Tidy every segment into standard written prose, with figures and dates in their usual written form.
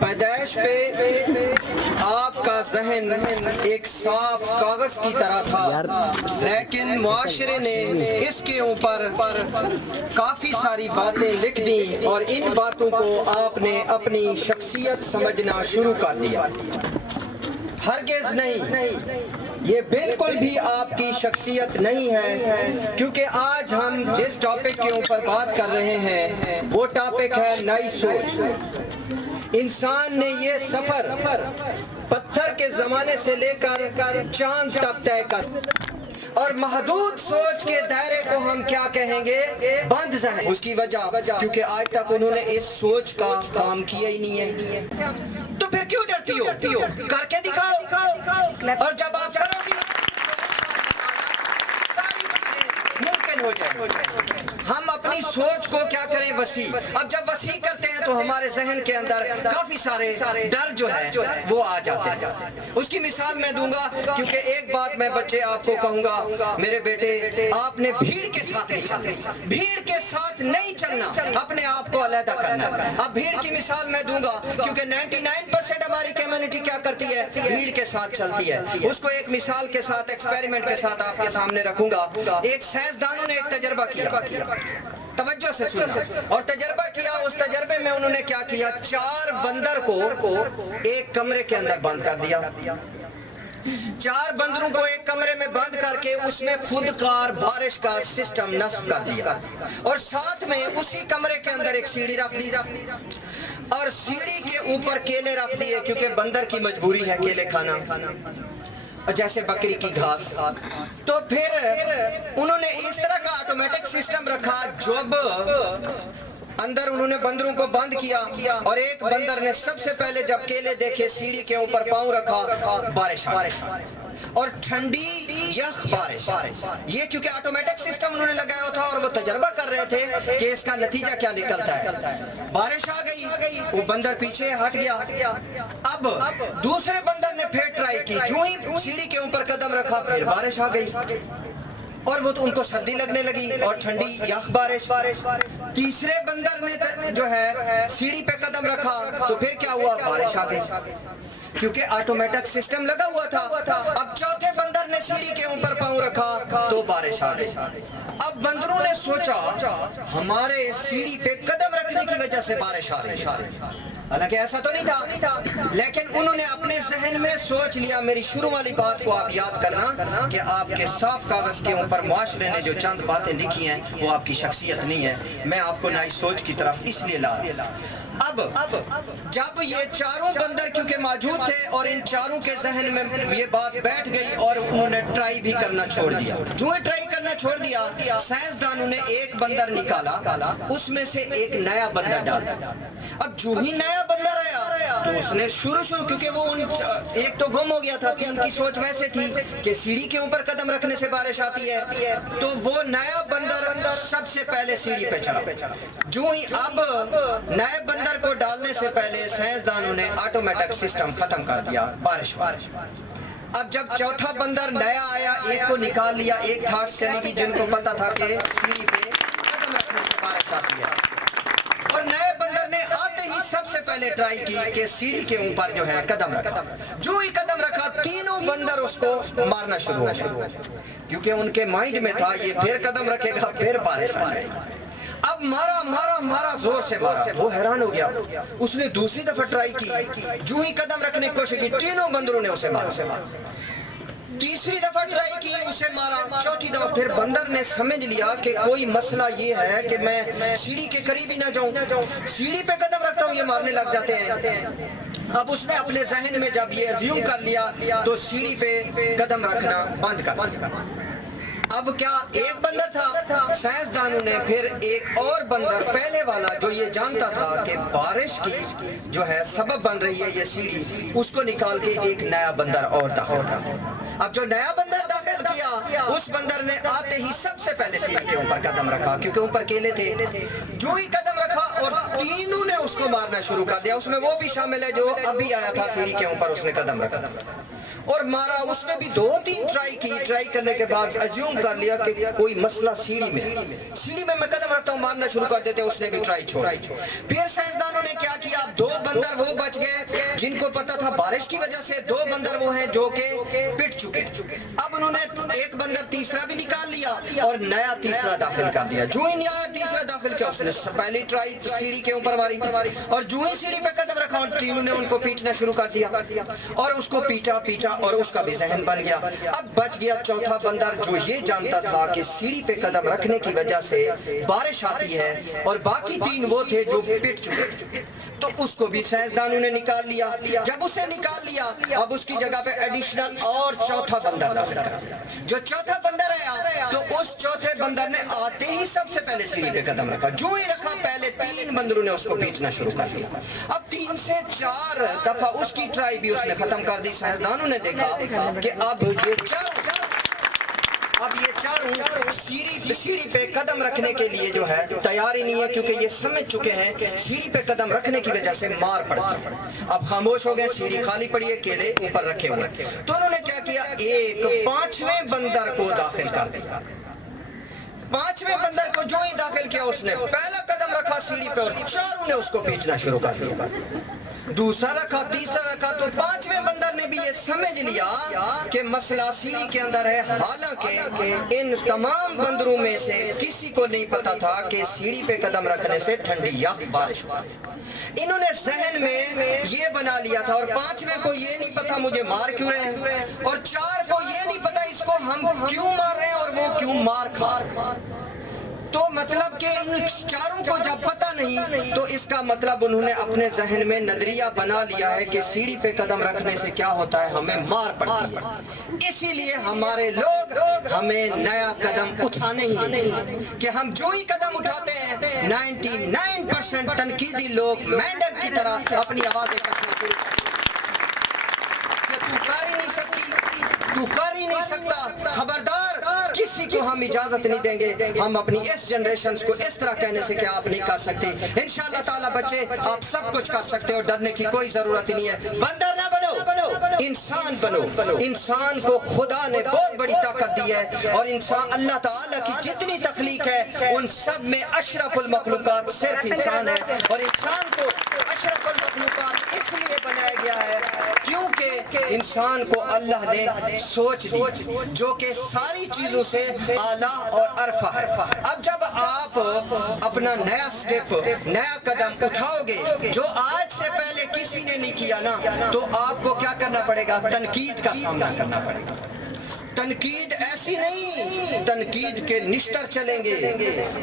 پیدائش پہ آپ کا ذہن ایک صاف کاغذ کی طرح تھا، لیکن معاشرے نے اس کے اوپر کافی ساری باتیں لکھ دیں اور ان باتوں کو آپ نے اپنی شخصیت سمجھنا شروع کر دیا۔ ہرگز نہیں، یہ بالکل بھی آپ کی شخصیت نہیں ہے، کیونکہ آج ہم جس ٹاپک کے اوپر بات کر رہے ہیں وہ ٹاپک ہے نئی سوچ۔ انسان نے یہ سفر پتھر کے زمانے سے لے کر چاند تک طے کر، اور محدود سوچ کے دائرے کو ہم کیا کہیں گے؟ بند ذہن۔ اس کی وجہ کیونکہ آج تک انہوں نے اس سوچ کا کام کیا ہی نہیں ہے۔ تو پھر کیوں ڈرتی ہو؟ کر کے دکھاؤ، اور جب آپ کرو گی ساری چیزیں ممکن ہو جائیں۔ ہم اپنی سوچ کو کیا کریں؟ وسیع۔ اب جب وسیع کرتے ہیں تو ہمارے ذہن کے اندر کافی سارے ڈر جو ہے وہ آ جاتے ہیں۔ اس کی مثال میں دوں گا، کیونکہ ایک بات میں بچے آپ کو کہوں گا، میرے بیٹے آپ نے بھیڑ کے ساتھ نہیں چلنا، بھیڑ کے ساتھ نہیں چلنا، اپنے آپ کو علیحدہ کرنا۔ اب بھیڑ کی مثال میں دوں گا کیونکہ 99% ہماری کمیونٹی کیا کرتی ہے؟ بھیڑ کے ساتھ چلتی ہے۔ اس کو ایک مثال کے ساتھ، ایکسپیریمنٹ کے ساتھ آپ کے سامنے رکھوں گا۔ ایک سائنسدانوں نے ایک تجربہ کیا، توجہ سے سننا، اور تجربہ کیا۔ اس تجربے میں انہوں نے کیا کیا؟ 4 بندر کو ایک کمرے کے اندر بند کر دیا۔ 4 بندروں کو ایک کمرے میں بند کر کے اس میں خودکار بارش کا سسٹم نصب کر دیا، اور ساتھ میں اسی کمرے کے اندر ایک سیڑھی رکھ دی، اور سیڑھی کے اوپر کیلے رکھ دیے، کیونکہ بندر کی مجبوری ہے کیلے کھانا، جیسے بکری کی گھاس۔ تو پھر انہوں نے اس طرح کا آٹومیٹک سسٹم رکھا، جب اندر انہوں نے بندروں کو بند کیا، اور ایک بندر نے سب سے پہلے جب کیلے دیکھے سیڑھی کے اوپر پاؤں رکھا، بارش آ گئی، اور ٹھنڈی یخ بارش۔ یہ کیونکہ آٹومیٹک سسٹم انہوں نے لگایا تھا اور وہ تجربہ کر رہے تھے کہ اس کا نتیجہ کیا نکلتا ہے۔ بارش آ گئی، وہ بندر پیچھے ہٹ گیا۔ اب دوسرے بندر نے پھر ٹرائی کی، جو ہی سیڑھی کے اوپر قدم رکھا پھر بارش آ گئی، اور وہ تو ان کو سردی لگنے لگی اور ٹھنڈی یخ بارش۔ تیسرے بندر نے جو ہے سیڑھی پہ قدم رکھا تو پھر کیا ہوا؟ بارش آ گئی، کیونکہ آٹومیٹک سسٹم لگا ہوا تھا۔ اب چوتھے بندر نے سیڑھی کے اوپر پاؤں رکھا تو بارش آ گئی۔ اب بندروں نے سوچا ہمارے سیڑھی پہ قدم رکھنے کی وجہ سے بارش آ رہی ہے، حالانکہ ایسا تو نہیں تھا، لیکن انہوں نے اپنے ذہن میں سوچ لیا۔ میری شروع والی بات کو آپ یاد کرنا کہ آپ کے صاف کاغذ کے اوپر معاشرے نے جو چند باتیں لکھی ہیں وہ آپ کی شخصیت نہیں ہے۔ میں آپ کو نئی سوچ کی طرف اس لیے لا رہا ہوں۔ اب جب یہ 4 بندر کیونکہ موجود تھے اور ان 4 کے ذہن میں یہ بات بیٹھ گئی، اور انہوں نے ٹرائی بھی کرنا چھوڑ دیا۔ جو ہی ٹرائی کرنا چھوڑ دیا، سائنسدانوں نے ایک بندر نکالا، اس میں سے ایک نیا بندر ڈالا۔ اب جو ہی نیا بندر آیا تو اس نے شروع کیونکہ وہ ایک تو گم ہو گیا تھا کہ ان کی سوچ ویسے تھی کہ سیڑھی کے اوپر قدم رکھنے سے بارش آتی ہے، تو وہ نیا بندر سب سے پہلے سیڑھی پہ چڑھا۔ جو ہی اب نئے بندر کو ڈالنے سے پہلے سائنسدانوں نے آٹومیٹک سسٹم ختم کر دیا، بارش۔ اب جب چوتھا بندر نیا آیا، ایک کو نکال لیا، ایک تھاٹ چلی گئی جن کو پتا تھا کہ سیڑھی پہ قدم رکھنے سے بارش آتی ہے، اور نئے بندر نے آتے ہی سب سے پہلے ٹرائی کی کہ سیڑھی کے اوپر جو ہے قدم رکھا۔ جو ہی قدم رکھا، تینوں بندر اس کو مارنا شروع ہو گیا، کیونکہ ان کے مائنڈ میں تھا یہ پھر قدم رکھے گا پھر بارش آ جائے گی۔ اب مارا زور سے مارا، وہ حیران ہو گیا۔ اس نے دوسری دفعہ ٹرائی کی، جو ہی قدم رکھنے کی کوشش کی، تینوں بندروں نے اسے مارا۔ تیسری دفعہ ٹرائی کی، اسے مارا۔ چوتھی دفعہ پھر بندر نے سمجھ لیا کہ کوئی مسئلہ یہ ہے کہ میں سیڑھی کے قریب ہی نہ جاؤں، سیڑھی پہ قدم رکھتا ہوں یہ مارنے لگ جاتے ہیں۔ اب اس نے اپنے ذہن میں جب یہ ازیوم کر لیا تو سیڑھی پہ قدم رکھنا بند کر دیا۔ اب کیا ایک بندر تھا، سائنسدانوں نے پھر ایک اور بندر، پہلے والا جو یہ جانتا تھا کہ بارش کی جو ہے سبب بن رہی ہے یہ سیڑھی، اس کو نکال کے ایک نیا بندر اور داخل کر دیا۔ اب جو نیا بندر داخل کیا، اس بندر نے آتے ہی سب سے پہلے سیڑھی کے اوپر قدم رکھا، کیونکہ اوپر کیلے تھے۔ جو ہی قدم رکھا اور تینوں نے اس کو مارنا شروع کر دیا، اس میں وہ بھی شامل ہے جو ابھی آیا تھا سیڑھی کے اوپر، اس نے قدم رکھا۔ اور مارا. اس نے بھی 2-3 ٹرائی کی. ٹرائی کرنے کے بعد ازیوم کر لیا کہ کوئی مسئلہ سیڑھی میں میں قدم رکھتا ہوں, مارنا شروع کر دیتے. اس نے بھی ٹرائی چھوڑا. پھر سائنسدانوں نے کیا کیا, 2 بندر وہ بچ گئے جن کو پتا تھا بارش کی وجہ سے 2 بندر وہ ہیں جو کہ پٹ چکے. اب انہوں نے ایک بندر تیسرا بھی نکال لیا اور نیا تیسرا داخل کر دیا. جو ہی نیا تیسرا داخل کیا, اس نے پہلی ٹرائی سیڑھی کے اوپر ماری, اور جو ہی سیڑھی پہ قدم رکھا ان تینوں نے ان کو پیٹنا شروع کر دیا, اور اس کو پیٹا اور اس کا بھی ذہن بن گیا. اب بچ گیا چوتھا بندر جو یہ جانتا تھا کہ سیڑھی پہ قدم رکھنے کی وجہ سے بارش آتی ہے, اور باقی 3 وہ تھے جو پٹ چکے. تو اس کو بھی سائنسدانوں نے نکال لیا. جب اسے نکال لیا, اب اس کی جگہ پہ ایڈیشنل اور چوتھا بندر داخل کر دیا. جو چوتھا بندر آیا تو اس چوتھے بندر نے آتے ہی سب سے پہلے سیڑھی پہ قدم رکھا. جو ہی رکھا پہلے 3 بندروں نے اس کو پیچنا شروع کر دیا. اب 3 سے 4 دفعہ اس کی ٹرائی بھی اس نے ختم کر دی. سائنسدانوں نے دیکھا کہ اب یہ چاروں سیڑھی پہ قدم رکھنے کے لیے جو ہے تیار ہی نہیں ہے, کیونکہ یہ سمجھ چکے ہیں سیڑھی پہ قدم رکھنے کی وجہ سے مار پڑتی ہے. اب خاموش ہو گئے, سیڑھی خالی پڑی ہے, کیلے اوپر رکھے ہوئے. تو انہوں نے کیا کیا, ایک 5ویں بندر کو داخل کر دیا. 5ویں بندر کو جو ہی داخل کیا, اس نے پہلا قدم رکھا سیڑھی پہ اور چاروں نے اس کو پیچنا شروع کر دیا. دوسرا رکھا, تیسرا رکھا, تو 5ویں بندر نے بھی یہ سمجھ لیا کہ مسئلہ سیڑھی کے اندر ہے. حالانکہ ان تمام بندروں میں سے کسی کو نہیں پتا تھا کہ سیڑھی پہ قدم رکھنے سے ٹھنڈی یا بارش ہوتی ہے. انہوں نے ذہن میں یہ بنا لیا تھا, اور 5ویں کو یہ نہیں پتا مجھے مار کیوں رہے ہیں, اور 4 کو یہ نہیں پتا اس کو ہم کیوں مار رہے ہیں اور وہ کیوں مار کھا رہے ہیں. تو مطلب کہ ان 4 کو جب پتہ نہیں, تو اس کا مطلب انہوں نے اپنے ذہن میں نظریہ بنا لیا ہے کہ سیڑھی پہ قدم رکھنے سے کیا ہوتا ہے, ہمیں مار پڑتی ہے. اسی لیے ہمارے لوگ ہمیں نیا قدم اٹھانے ہی نہیں, کہ ہم جو ہی قدم اٹھاتے ہیں 99% تنقیدی لوگ مینڈک کی طرح اپنی آوازیں کسنا شروع کرتے ہیں کہ تو کر ہی نہیں سکتی, تو کر ہی نہیں سکتا. خبردار, کسی کو ہم اجازت نہیں دیں گے ہم اپنی اس جنریشنز کو اس طرح کہنے سے کہ آپ نہیں کر سکتے. انشاءاللہ تعالی بچے آپ سب کچھ کر سکتے ہو, ڈرنے کی کوئی ضرورت نہیں ہے. بندر نہ بنو, انسان بنو. انسان کو خدا نے بہت بڑی طاقت دی ہے, اور انسان اللہ تعالیٰ کی جتنی تخلیق ہے ان سب میں اشرف المخلوقات صرف انسان ہے. اور انسان کو اشرف المخلوقات اس لیے بنایا گیا ہے کیونکہ انسان کو اللہ نے سوچ دی جو کہ ساری چیزوں سے اعلیٰ اور عرفہ ہے. اب جب آپ اپنا نیا سٹیپ, نیا قدم اٹھاؤ گے جو آج سے پہلے کسی نے نہیں کیا نا, تو آپ کو کیا کرنا پڑے گا, تنقید کا سامنا کرنا پڑے گا. تنقید ایسی نہیں, تنقید کے نشتر چلیں گے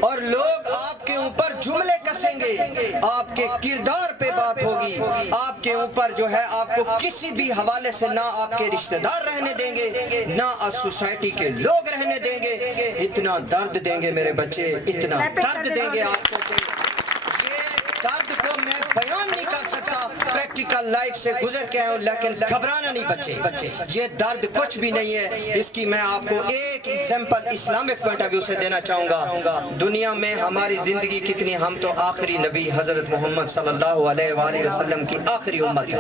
اور لوگ آپ کے اوپر جملے کسیں گے, آپ کے کردار پہ بات ہوگی, آپ کے اوپر جو ہے آپ کو کسی بھی حوالے سے نہ آپ کے رشتہ دار رہنے دیں گے, نہ سوسائٹی کے لوگ رہنے دیں گے. اتنا درد دیں گے میرے بچے, اتنا درد دیں گے آپ کو, یہ درد کو میں بیان نہیں کر سکتا. پریکٹیکل لائف سے گزر کے آئے ہوں, لیکن گھبرانا نہیں بچے, یہ درد کچھ بھی نہیں ہے. اس کی میں آپ کو ایک example Islamic point of view سے دینا چاہوں گا. دنیا میں ہماری زندگی کتنی, ہم تو آخری نبی حضرت محمد صلی اللہ علیہ وآلہ وسلم کی آخری امت ہے.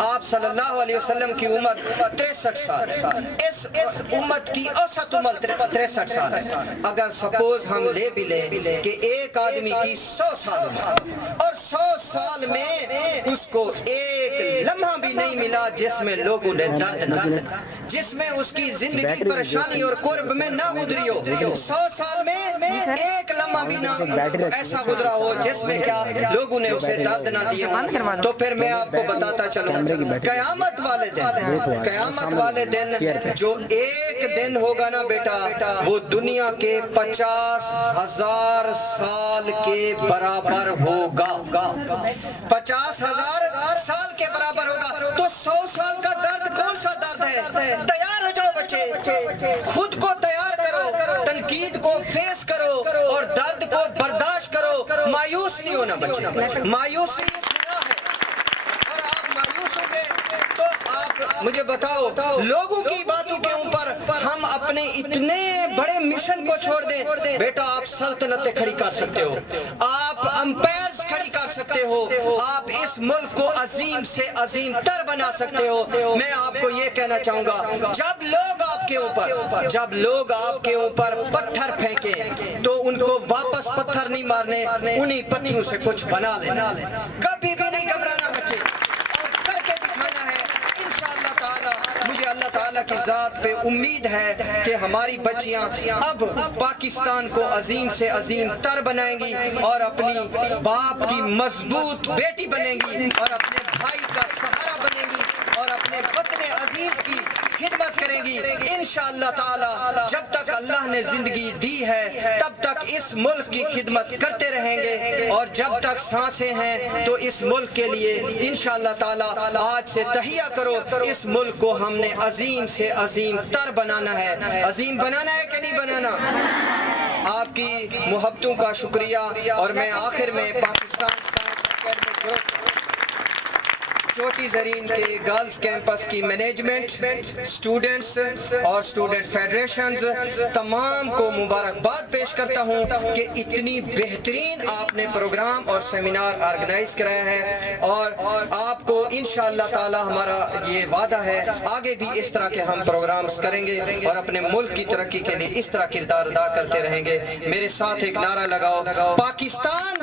آپ صلی اللہ علیہ وسلم کی عمر 63 سال, اس امت کی اوسط عمر 63 سال ہے. اگر سپوز ہم لے بھی لیں کہ ایک آدمی کی 100 سال اور 100 سال میں اس کو ایک لمحہ بھی نہیں ملا جس میں لوگوں نے درد نہ دیا, جس میں اس کی زندگی پریشانی اور قرب میں نہ گزری ہو. 100 سال میں ایک لمحہ بھی نہ ایسا گزرا ہو جس میں کیا لوگوں نے اسے درد نہ دیا. تو پھر میں آپ کو بتاتا چلوں, قیامت والے دن جو ایک دن ہوگا نا بیٹا, وہ دنیا کے 50,000 سال کے برابر ہوگا. 50,000 سال کے برابر ہوگا. تو 100 سال کا درد کون سا درد ہے؟ تیار ہو جاؤ بچے, خود کو تیار کرو, تنقید کو فیس کرو اور درد کو برداشت کرو. مایوس نہیں ہونا بچے, مایوس نہیں ہونا ہے. اور آپ مایوس ہوں گے تو آپ مجھے بتاؤ لوگوں کی باتوں کے اوپر ہم اپنے اتنے بڑے مشن کو چھوڑ دیں؟ بیٹا آپ سلطنتیں کھڑی کر سکتے ہو، آپ امپائرز کھڑی کر سکتے ہو، آپ اس ملک کو عظیم سے عظیم تر بنا سکتے ہو۔ میں آپ کو یہ کہنا چاہوں گا جب لوگ آپ کے اوپر پتھر پھینکیں تو ان کو واپس پتھر نہیں مارنے، انہی پتھروں سے کچھ بنا لینا، کبھی بھی نہیں گھبرانا بچے، اور کر کے دکھانا ہے انشاءاللہ تعالی۔ مجھے اللہ تعالیٰ کی ذات پہ امید ہے کہ ہماری بچیاں اب پاکستان کو عظیم سے عظیم تر بنائیں گی اور اپنی باپ کی مضبوط بیٹی بنیں گی اور اپنے بھائی کا سہارا بنیں گی اور اپنے وطن عزیز کی خدمت کریں گی انشاءاللہ تعالی۔ جب تک اللہ نے زندگی دی ہے تب تک اس ملک کی خدمت کرتے رہیں گے، اور جب تک سانسیں ہیں تو اس ملک کے لیے انشاءاللہ تعالی آج سے تہیہ کرو۔ اس ملک کو ہم نے عظیم سے عظیم تر بنانا ہے۔ عظیم بنانا ہے کہ نہیں بنانا؟ آپ کی محبتوں کا شکریہ، اور میں آخر میں پاکستان سائنس اکیڈمی گروپ چوٹی زرین کے گرلز کیمپس کی مینجمنٹ، سٹوڈنٹس اور سٹوڈنٹ فیڈریشنز تمام کو مبارکباد پیش کرتا ہوں کہ اتنی بہترین آپ نے پروگرام اور سیمینار آرگنائز کرایا ہے، اور آپ کو انشاءاللہ تعالی ہمارا یہ وعدہ ہے آگے بھی اس طرح کے ہم پروگرامز کریں گے اور اپنے ملک کی ترقی کے لیے اس طرح کردار ادا کرتے رہیں گے۔ میرے ساتھ ایک نعرہ لگاؤ، پاکستان